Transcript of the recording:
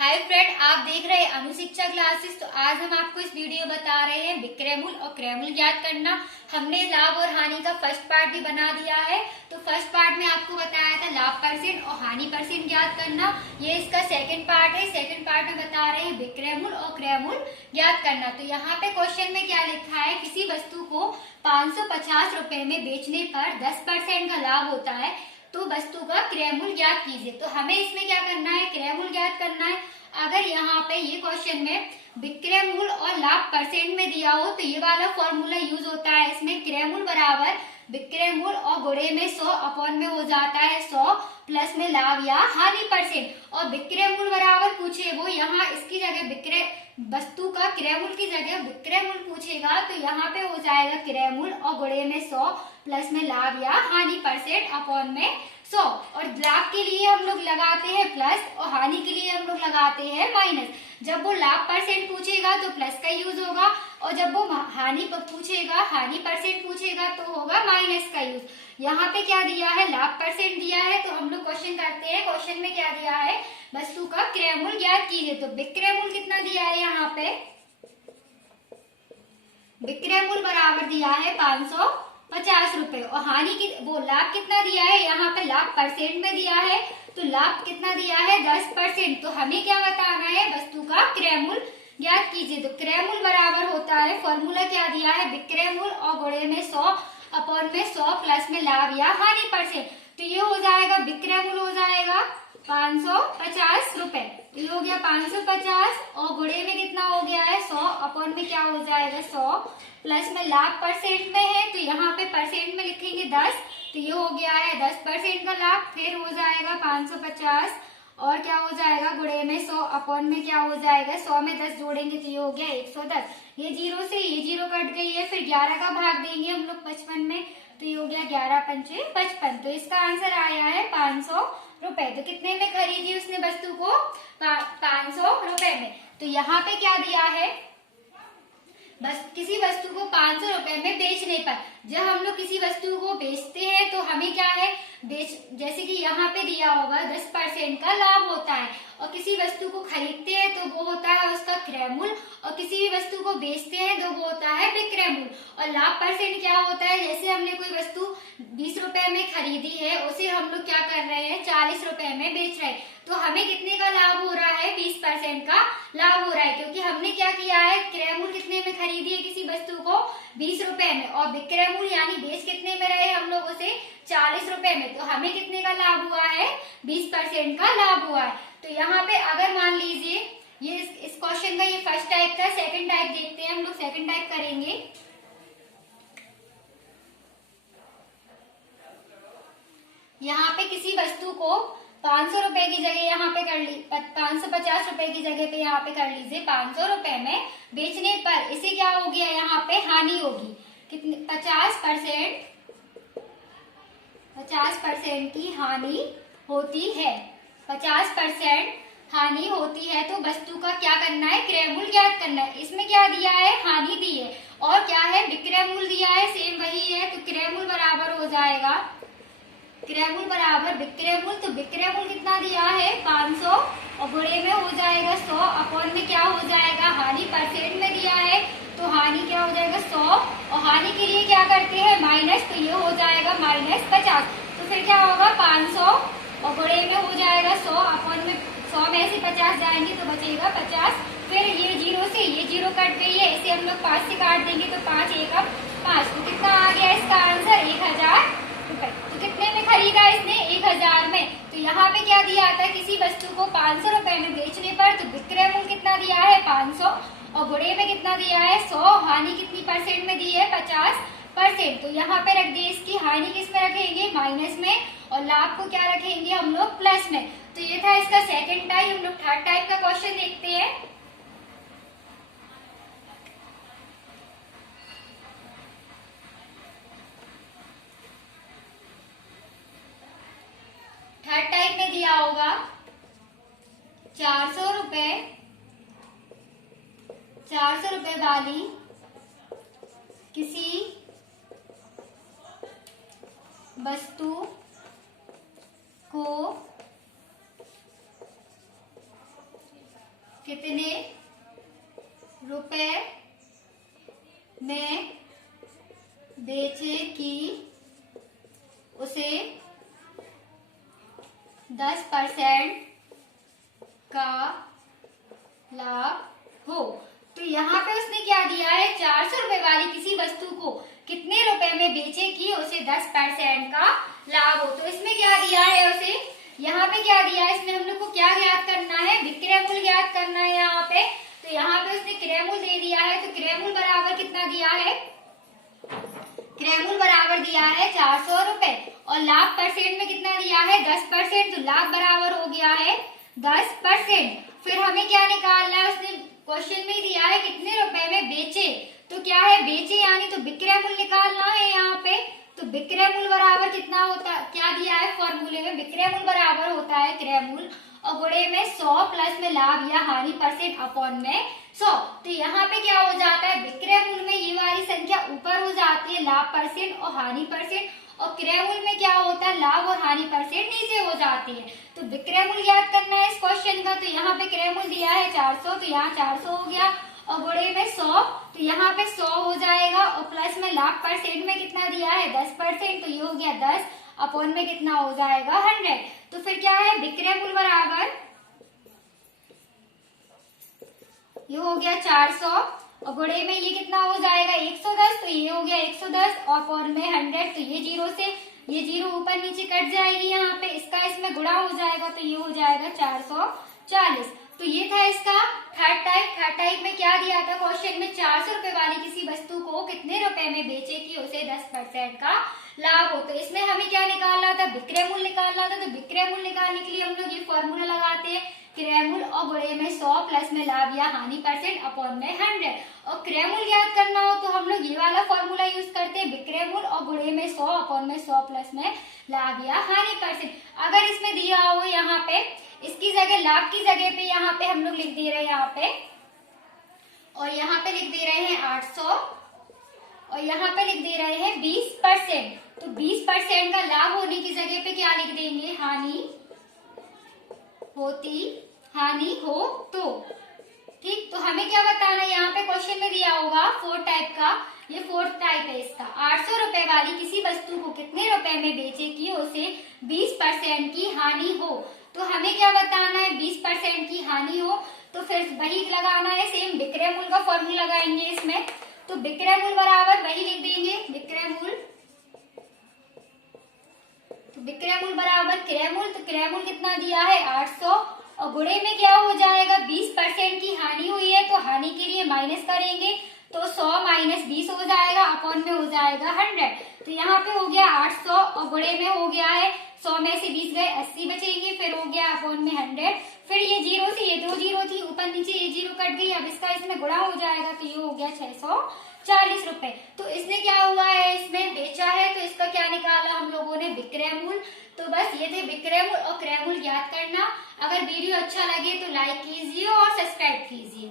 Hi friend, आप देख रहे हैं अनुशिक्षा क्लासेस। तो आज हम आपको इस वीडियो बता रहे हैं विक्रय मूल्य और क्रय मूल्य ज्ञात करना। हमने लाभ और हानि का फर्स्ट पार्ट भी बना दिया है। तो फर्स्ट पार्ट में आपको बताया था लाभ परसेंट और हानि परसेंट ज्ञात करना। ये इसका सेकंड पार्ट है। सेकंड पार्ट में बता रहे हैं विक्रय मूल्य और क्रय मूल्य ज्ञात करना। तो यहाँ पे क्वेश्चन में क्या लिखा है, किसी वस्तु को 550 रुपए में बेचने पर 10% का लाभ होता है तो वस्तु का क्रय मूल्य ज्ञात कीजिए। तो हमें इसमें क्या करना है, क्रय मूल्य ज्ञात करना है। अगर यहाँ पे ये क्वेश्चन में विक्रय मूल्य और लाभ परसेंट में दिया हो तो ये वाला फॉर्मूला यूज होता है। इसमें क्रय मूल्य बराबर विक्रय मूल्य और गुणे में 100 अपॉन में हो जाता है 100 प्लस में लाभ या हानि परसेंट। और विक्रय मूल्य बराबर पूछे वो यहाँ इसकी जगह विक्रय वस्तु का क्रय मूल्य की जगह विक्रय मूल्य पूछेगा तो यहाँ पे हो जाएगा क्रय मूल्य और गुणे में 100 प्लस में लाभ या हानि परसेंट अपॉन में 100। और लाभ के लिए हम लोग लगाते हैं प्लस और हानि के लिए हम लोग लगाते हैं माइनस। जब वो लाभ परसेंट पूछेगा तो प्लस का यूज होगा और जब वो हानि पूछेगा, हानि परसेंट पूछेगा तो होगा माइनस का यूज। यहाँ पे क्या दिया है, लाभ परसेंट दिया है। तो हम लोग क्वेश्चन करते हैं। क्वेश्चन में क्या दिया है, वस्तु का क्रय मूल्य ज्ञात कीजिए। तो विक्रय मूल्य कितना दिया है, यहाँ पे विक्रय मूल्य बराबर दिया है 550 रुपए और हानि की वो लाभ कितना दिया है, यहाँ पे लाभ परसेंट में दिया है। तो लाभ कितना दिया है 10%। तो हमें क्या बताना है, वस्तु का क्रय मूल्य ज्ञात कीजिए। तो क्रय मूल्य बराबर होता है, फॉर्मूला क्या दिया है, विक्रय मूल्य और गुणे में 100 अपॉन में 100 प्लस में लाभ या हानि परसेंट। तो ये हो जाएगा विक्रय मूल्य हो जाएगा 550 रुपए। तो ये हो गया 550 और गुणे में कितना हो गया है 100 अपॉन में क्या हो जाएगा 100 प्लस में लाभ परसेंट में है तो यहाँ पे परसेंट में लिखेंगे 10। तो ये हो गया है 10% का लाभ। फिर हो जाएगा 550 और क्या हो जाएगा गुणे में 100 अपॉन में क्या हो जाएगा 100 में 10 जोड़ेंगे तो ये हो गया 110। ये जीरो से ये जीरो कट गई है। फिर 11 का भाग देंगे हम लोग 55 में तो ये हो गया 11 पंचे 55। तो इसका आंसर आया है 500 रुपए। तो कितने में खरीदी उसने वस्तु को, 500 रुपए में। तो यहाँ पे क्या दिया है, बस किसी वस्तु को 500 रुपए में बेचने पर, जब हम लोग किसी वस्तु को बेचते हैं तो हमें क्या है जैसे कि यहाँ पे दिया होगा 10% का लाभ होता है। और किसी वस्तु को खरीदते हैं तो वो होता है उसका क्रय मूल्य और किसी भी वस्तु को बेचते हैं तो वो होता है विक्रय मूल्य। और लाभ परसेंट क्या होता है, जैसे हमने कोई वस्तु 20 रुपए में खरीदी है उसे हम लोग क्या कर रहे हैं 40 रुपए में बेच रहे हैं तो हमें कितने का लाभ हो रहा है, 20% का लाभ हो रहा है। क्योंकि हमने क्या किया है, क्रय मूल्य कितने में खरीदी है किसी वस्तु को 20 रुपए में और विक्रय मूल्य यानी बेच कितने में रहे हम लोग उसे 40 रुपए में। तो हमें कितने का लाभ हुआ है, 20% का लाभ हुआ है। तो यहाँ पे अगर मान लीजिए ये इस क्वेश्चन का ये फर्स्ट टाइप था। सेकंड टाइप देखते हैं हम लोग, सेकंड टाइप करेंगे। यहाँ पे किसी वस्तु को 500 रुपए की जगह यहाँ पे कर ली 550 रुपए की जगह पे यहाँ पे कर लीजिए 500 रुपए में बेचने पर इसे क्या हो गया, यहाँ पे हानि होगी कितनी 50% की हानि होती है। 50% हानि होती है तो वस्तु का क्या करना है, क्रय मूल्य ज्ञात करना है। इसमें क्या दिया है, हानि दी है और क्या है विक्रय मूल्य दिया है, सेम वही है। तो क्रय मूल्य बराबर हो जाएगा क्रय मूल्य बराबर विक्रय मूल्य। तो विक्रय मूल्य कितना दिया है 500 और गुणे में हो जाएगा 100 अपॉन में क्या हो जाएगा हानि परसेंट में दिया है तो हानि क्या हो जाएगा 100 और हानि के लिए क्या करते हैं माइनस। तो ये हो जाएगा -50। तो फिर क्या होगा 500 और गुणे में हो जाएगा 100 अपॉन में 100 में से 50 जाएंगे तो बचेगा 50। फिर ये जीरो से ये जीरो कट गई है, इसे हम लोग 5 से काट देंगे तो 5 एकम 5। तो कितना आ गया इसका आंसर 1000 रुपए। तो कितने में खरीदा इसने, 1000 में। तो यहाँ पे क्या दिया था, किसी वस्तु को 500 रुपए में बेचने पर तो विक्रय मूल्य कितना दिया है 500 और गुणे में कितना दिया है 100। हानि कितनी परसेंट में दी है 50%। तो यहाँ पे रख दिए, इसकी हानि किस में रखेंगे माइनस में और लाभ को क्या रखेंगे हम लोग प्लस में। तो ये था इसका सेकंड टाइप। हम लोग थर्ड टाइप का क्वेश्चन देखते हैं। थर्ड टाइप में दिया होगा 400 रुपए वाली किसी वस्तु को कितने रुपए में बेचे कि उसे 10% का लाभ हो। तो यहाँ पे उसने क्या दिया है, 400 रुपए वाली किसी वस्तु को कितने रुपए में बेचे कि उसे 10% का लाभ हो। तो इसमें क्या दिया है उसे, यहाँ पे क्या दिया है, इसमें हम लोग को क्या ज्ञात करना है, विक्रय मूल्य ज्ञात करना है यहाँ पे। तो यहाँ पे उसने क्रय मूल्य दे दिया है, तो क्रय मूल्य बराबर कितना दिया है, क्रय मूल्य बराबर दिया है 400 रुपए और लाभ परसेंट में कितना दिया है 10%। तो लाभ बराबर हो गया है 10%। फिर हमें क्या निकालना है, उसने क्वेश्चन में दिया है कितने रुपए में बेचे, तो क्या है बेचे यानी तो विक्रय मूल्य निकालना है यहाँ पे। तो विक्रय मूल्य बराबर कितना होता है, क्या दिया है फॉर्मूले में, विक्रय मूल्य बराबर होता है क्रय मूल्य और गुणे में 100 प्लस में लाभ या हानि परसेंट अपॉन में 100। तो यहाँ पे क्या हो जाता है, विक्रय मूल्य में ये वाली संख्या ऊपर हो जाती है, लाभ परसेंट और हानि परसेंट, और क्रय मूल्य में क्या होता है, लाभ और हानि परसेंट नीचे हो जाती है। तो विक्रय मूल्य याद करना है इस क्वेश्चन का। तो यहाँ पे क्रय मूल्य दिया है 400, तो यहाँ 400 हो गया और गुणे में 100, तो यहाँ पे 100 हो जाएगा और प्लस में लाभ परसेंट में कितना दिया है 10%, तो ये हो गया 10 अपॉन में कितना हो जाएगा 100। तो फिर क्या है, विक्रय मूल्य बराबर ये हो गया 400 और गुणे में ये कितना हो जाएगा 110, तो ये हो गया 110 और अपॉन में 100। तो ये जीरो से ये जीरो ऊपर नीचे कट जाएगी, यहाँ पे इसका इसमें गुणा हो जाएगा, तो ये हो जाएगा 440। तो ये था इसका थर्ड टाइप। थर्ड टाइप में क्या दिया था क्वेश्चन में, 400 रुपए वाली किसी वस्तु को कितने रुपए में बेचे कि उसे 10% का लाभ हो। तो इसमें हमें क्या निकालना था, विक्रय मूल्य निकालना था। तो विक्रय मूल्य निकालने के लिए हम लोग ये फॉर्मूला लगाते हैं, क्रय मूल्य और गुणे में 100 प्लस में लाभ या हानि परसेंट अपॉन में 100। और क्रय मूल्य याद करना हो तो हम लोग ये वाला फॉर्मूला यूज करते हैं, विक्रय मूल्य और गुणे में 100 अपॉन में 100 प्लस में लाभ या हानि परसेंट। अगर इसमें दिया हो यहाँ पे, इसकी जगह लाभ की जगह पे यहाँ पे हम लोग लिख दे रहे हैं यहाँ पे, और यहाँ पे लिख दे रहे हैं 800 और यहाँ पे लिख दे रहे हैं 20%। तो 20% का लाभ होने की जगह पे क्या लिख देंगे, हानि हो तो। ठीक, तो हमें क्या बताना है, यहाँ पे क्वेश्चन में दिया होगा 4 टाइप का, ये 4th टाइप है इसका। 800 रुपए वाली किसी वस्तु को कितने रुपए में बेचे कि उसे 20% की हानि हो। तो हमें क्या बताना है, 20% की हानि हो। तो फिर वही लगाना है, सेम विक्रय मूल्य का फॉर्मूला लगाएंगे इसमें। तो विक्रय मूल्य बराबर वही लिख देंगे, विक्रय मूल्य, तो विक्रय मूल्य बराबर क्रय मूल्य। तो क्रय मूल्य कितना दिया है 800 और गुणे में क्या हो जाएगा, 20% की हानि हुई है तो हानि के लिए माइनस करेंगे, तो 100 माइनस 20 हो जाएगा, अपॉन में हो जाएगा 100। तो यहाँ पे हो गया 800 और गुणे में हो गया है 100 में से 20 गए 80 बचेंगे, फिर हो गया अपॉन में 100। फिर ये जीरो से ये 2 जीरो थी, ऊपर नीचे ये जीरो कट गई, अब इसका इसमें गुणा हो जाएगा, तो ये हो गया 640 रुपए। तो इसने क्या हुआ है, इसमें बेचा है, तो इसका क्या निकाला हम लोगों ने, विक्रय मूल्य। तो बस ये थे विक्रय मूल्य और क्रय मूल्य याद करना। अगर वीडियो अच्छा लगे तो लाइक कीजिए और सब्सक्राइब कीजिए।